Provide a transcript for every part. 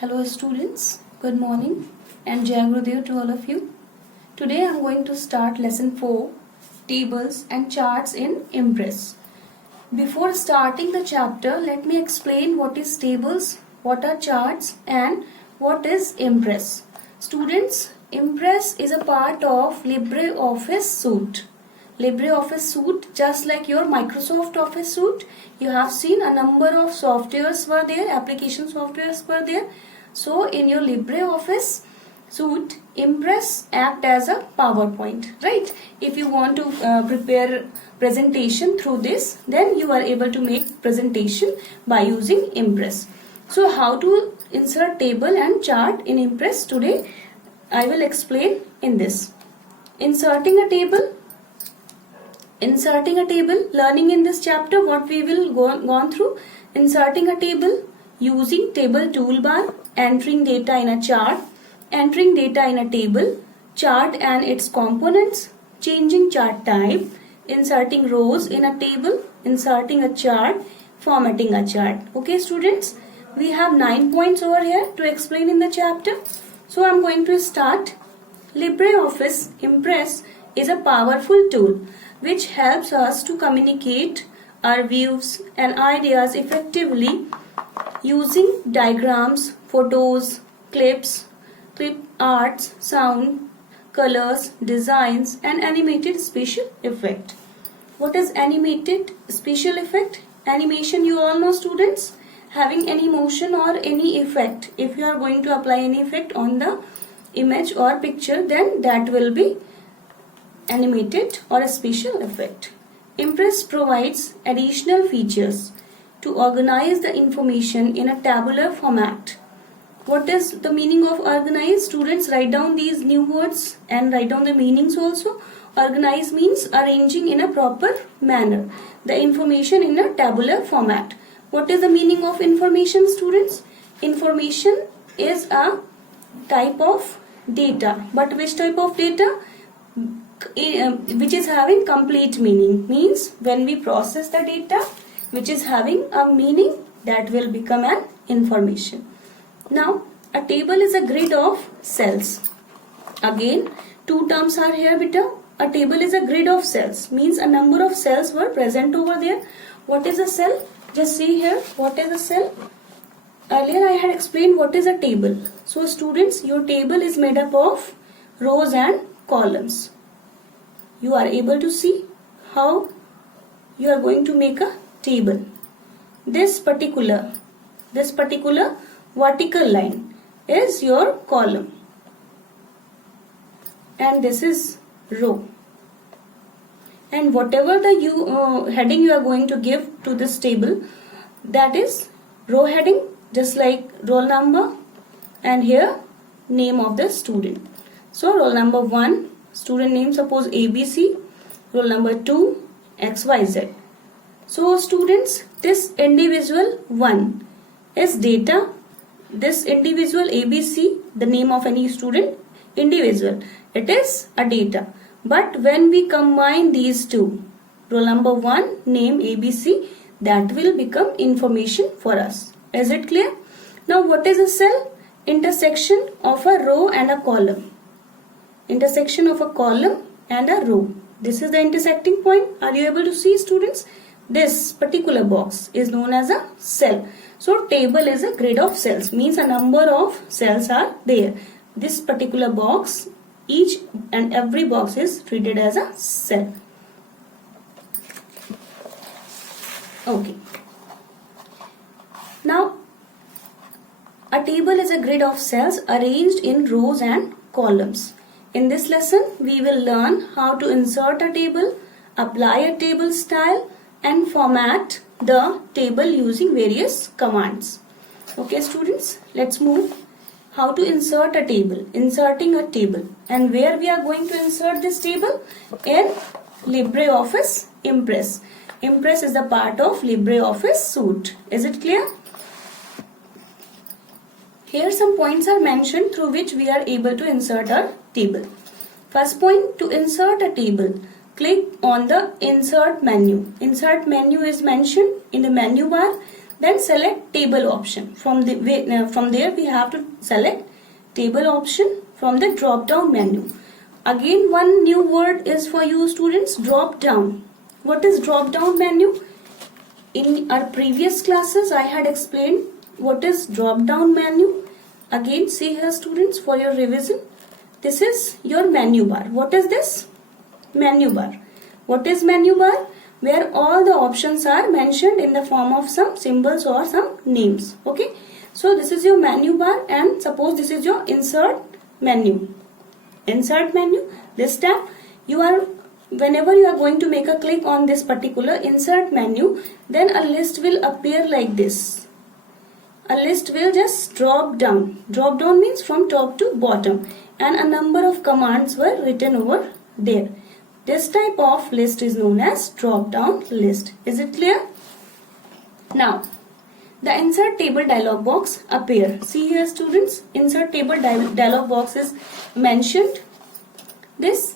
Hello students, good morning and Jai Gurudev to all of you. Today I am going to start lesson 4, tables and charts in Impress. Before starting the chapter, let me explain what is tables, what are charts and what is Impress. Students, Impress is a part of LibreOffice suite. LibreOffice suite, just like your Microsoft Office suite, you have seen a number of softwares were there, application softwares were there. So in your LibreOffice suite, Impress act as a PowerPoint, right? If you want to prepare presentation through this, then you are able to make presentation by using Impress. So how to insert table and chart in Impress today, I will explain in this. Inserting a table, learning in this chapter what we will gone through. Inserting a table, using table toolbar, entering data in a chart, entering data in a table, chart and its components, changing chart type, inserting rows in a table, inserting a chart, formatting a chart. Okay students, we have 9 points over here to explain in the chapter. So I am going to start. LibreOffice Impress is a powerful tool which helps us to communicate our views and ideas effectively using diagrams, photos, clip arts, sound, colors, designs and animated special effect. What is animated special effect? Animation, you all know students, having any motion or any effect. If you are going to apply any effect on the image or picture, then that will be animated or a special effect. Impress provides additional features to organize the information in a tabular format. What is the meaning of organize? Students, write down these new words and write down the meanings also. Organize means arranging in a proper manner the information in a tabular format. What is the meaning of information, students? Information is a type of data. But which type of data? Which is having complete meaning. Means when we process the data which is having a meaning, that will become an information. Now a table is a grid of cells. Again two terms are here beta. A table is a grid of cells, means a number of cells were present over there. What is a cell? Just see here, what is a cell? Earlier I had explained what is a table. So students, your table is made up of rows and columns. You are able to see how you are going to make a table. This particular vertical line is your column and this is row. And whatever the heading you are going to give to this table, that is row heading, just like roll number and here name of the student. So roll number 1, student name suppose ABC, roll number 2 XYZ. So students, this individual 1 is data, this individual ABC, the name of any student, individual, it is a data. But when we combine these two, roll number 1, name ABC, that will become information for us. Is it clear? Now what is a cell? Intersection of a row and a column. Intersection of a column and a row. This is the intersecting point. Are you able to see, students? This particular box is known as a cell. So table is a grid of cells, means a number of cells are there. This particular box, each and every box is treated as a cell. Okay. Now a table is a grid of cells arranged in rows and columns. In this lesson, we will learn how to insert a table, apply a table style and format the table using various commands. Okay students, let's move. How to insert a table, inserting a table, and where we are going to insert this table? In LibreOffice Impress. Impress is the part of LibreOffice suite. Is it clear? Here some points are mentioned through which we are able to insert our table. First point, to insert a table, click on the insert menu. Insert menu is mentioned in the menu bar. Then select table option. From there we have to select table option from the drop down menu. Again, one new word is for you students, drop down. What is drop down menu? In our previous classes I had explained what is drop down menu. Again, see here students, for your revision, this is your menu bar. What is this? Menu bar. What is menu bar? Where all the options are mentioned in the form of some symbols or some names. Okay, so this is your menu bar, and suppose this is your insert menu. Insert menu, this tab, whenever you are going to make a click on this particular insert menu, then a list will appear like this. A list will just drop down. Drop down means from top to bottom, and a number of commands were written over there. This type of list is known as drop down list. Is it clear? Now, the insert table dialog box appear. See here students, insert table dialog box is mentioned. This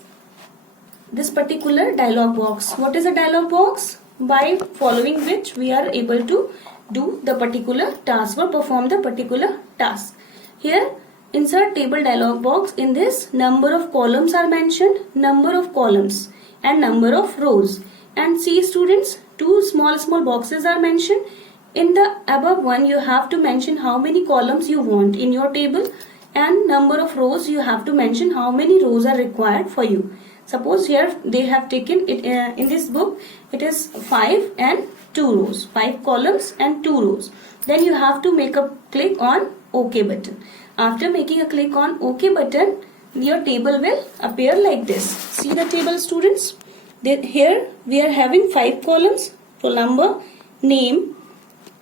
particular dialog box. What is a dialog box? By following which we are able to do the particular task or perform the particular task. Here, insert table dialog box, in this number of columns are mentioned, number of columns and number of rows. And see students, two small boxes are mentioned. In the above one, you have to mention how many columns you want in your table, and number of rows, you have to mention how many rows are required for you. Suppose here they have taken it in this book, it is 5 and 2 rows, 5 columns and 2 rows. Then you have to make a click on OK button. After making a click on OK button, your table will appear like this. See the table students. Here we are having 5 columns. Roll number, name,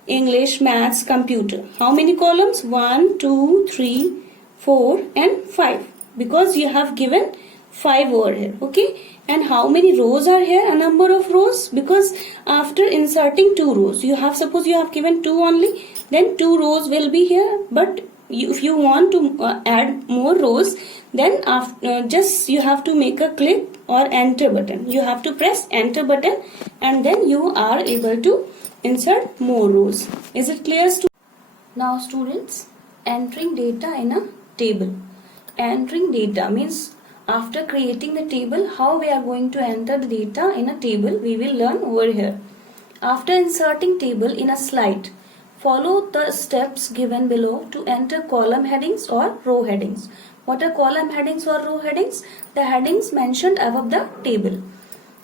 English, maths, computer. How many columns? 1, 2, 3, 4 and 5. Because you have given 5 over here. Okay. And how many rows are here? A number of rows. Because after inserting 2 rows, suppose you have given 2 only, then 2 rows will be here. But if you want to add more rows, then just you have to make a click or enter button. You have to press enter button, and then you are able to insert more rows. Is it clear? Now students, entering data in a table. Entering data means after creating the table, how we are going to enter the data in a table, we will learn over here. After inserting table in a slide, follow the steps given below to enter column headings or row headings. What are column headings or row headings? The headings mentioned above the table.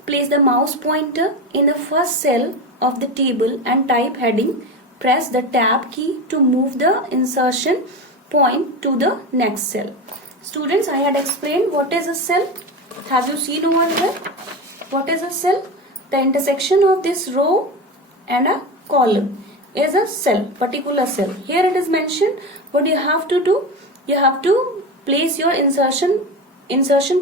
Place the mouse pointer in the first cell of the table and type heading. Press the tab key to move the insertion point to the next cell. Students, I had explained what is a cell. Have you seen over here? What is a cell? The intersection of this row and a column is a cell, particular cell. Here it is mentioned. What you have to do? You have to place your insertion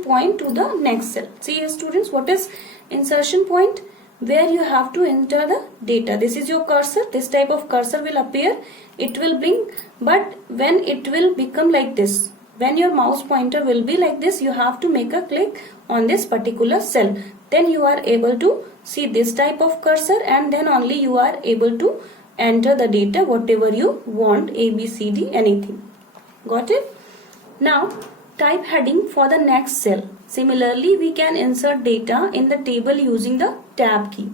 point to the next cell. See here students, what is insertion point? Where you have to enter the data. This is your cursor. This type of cursor will appear. It will bring, but when it will become like this, when your mouse pointer will be like this, you have to make a click on this particular cell. Then you are able to see this type of cursor, and then only you are able to enter the data whatever you want, A, B, C, D, anything. Got it? Now type heading for the next cell. Similarly, we can insert data in the table using the tab key.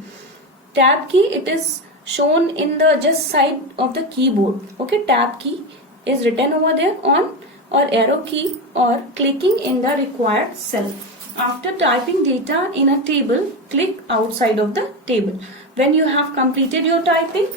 Tab key, it is shown in the just side of the keyboard. Okay, tab key is written over there on, or arrow key, or clicking in the required cell. After typing data in a table, click outside of the table. When you have completed your typing,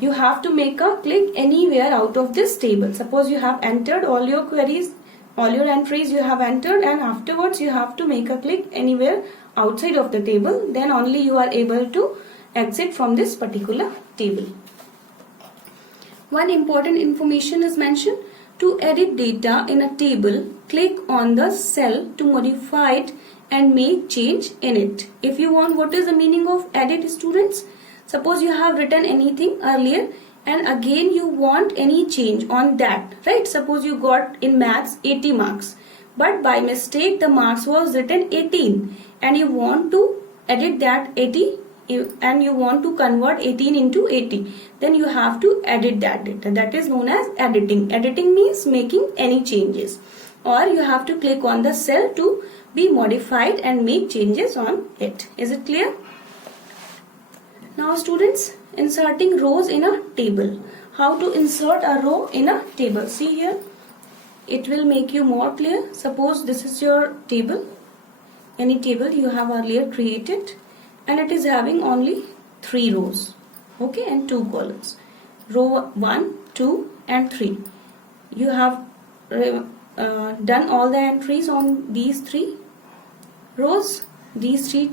you have to make a click anywhere out of this table. Suppose you have entered all your queries, all your entries you have entered, and afterwards you have to make a click anywhere outside of the table. Then only you are able to exit from this particular table. One important information is mentioned. To edit data in a table, click on the cell to modify it and make change in it. If you want, what is the meaning of edit, students? Suppose you have written anything earlier and again you want any change on that, right? Suppose you got in maths 80 marks, but by mistake the marks was written 18 and you want to edit that 80 and you want to convert 18 into 80, then you have to edit that data. That is known as editing. Editing means making any changes, or you have to click on the cell to be modified and make changes on it. Is it clear? Now students, inserting rows in a table. How to insert a row in a table? See here, it will make you more clear. Suppose this is your table, any table you have earlier created, and it is having only 3 rows, okay, and 2 columns. Row 1, 2 and 3. You have done all the entries on these 3 rows. These 3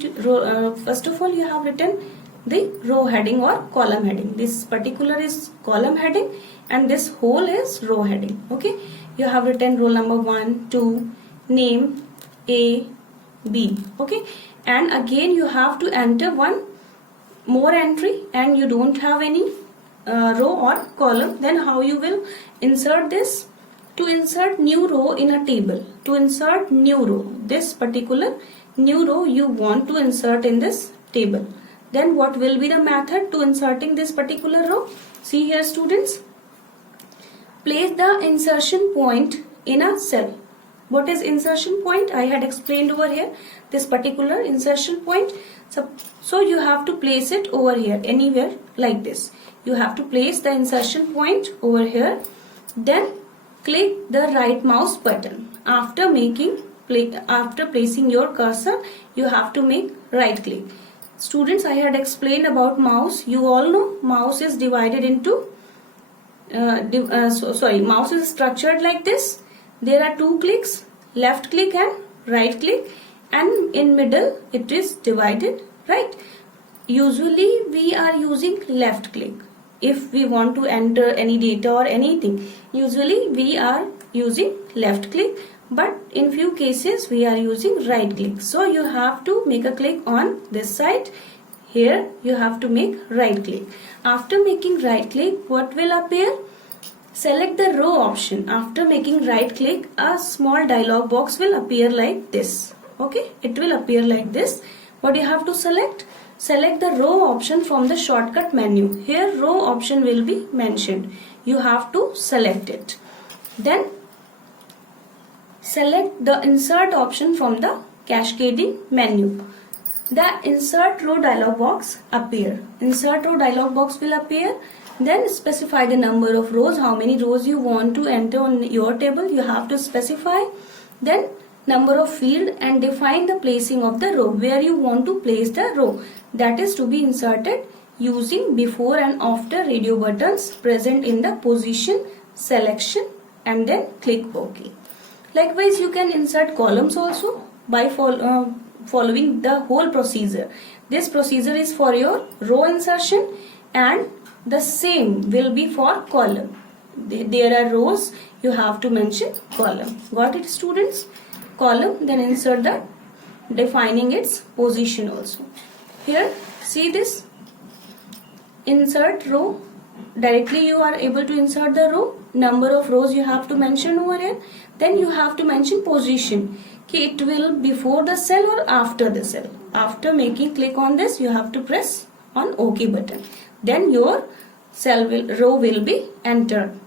first of all you have written the row heading or column heading. This particular is column heading and this whole is row heading, okay. You have written roll number 1, 2, name A, B, okay, and again you have to enter one more entry and you don't have any row or column. Then how you will insert this? To insert new row in a table, to insert new row, this particular new row you want to insert in this table, then what will be the method to inserting this particular row? See here students, place the insertion point in a cell. What is insertion point? I had explained over here, this particular insertion point. So you have to place it over here, anywhere like this. You have to place the insertion point over here. Then click the right mouse button. After placing your cursor, you have to make right click. Students, I had explained about mouse. You all know mouse is divided into mouse is structured like this. There are 2 clicks, left click and right click, and in middle it is divided, right? Usually we are using left click if we want to enter any data or anything. Usually we are using left click, but in few cases we are using right click. So you have to make a click on this side. Here you have to make right click. After making right click, what will appear? Select the row option. After making right click, a small dialog box will appear like this, okay. It will appear like this. What you have to select? Select the row option from the shortcut menu. Here row option will be mentioned. You have to select it. Then select the insert option from the cascading menu. The insert row dialog box appear. Insert row dialog box will appear. Then specify the number of rows, how many rows you want to enter on your table, you have to specify. Then number of field and define the placing of the row, where you want to place the row. That is to be inserted using before and after radio buttons present in the position, selection and then click OK. Likewise, you can insert columns also by following the whole procedure. This procedure is for your row insertion and the same will be for column. There are rows, you have to mention column. Got it students? Column, then insert the defining its position also. Here see this, insert row, directly you are able to insert the row. Number of rows you have to mention over here. Then you have to mention position, it will before the cell or after the cell. After making click on this, you have to press on OK button. Then your row will be entered.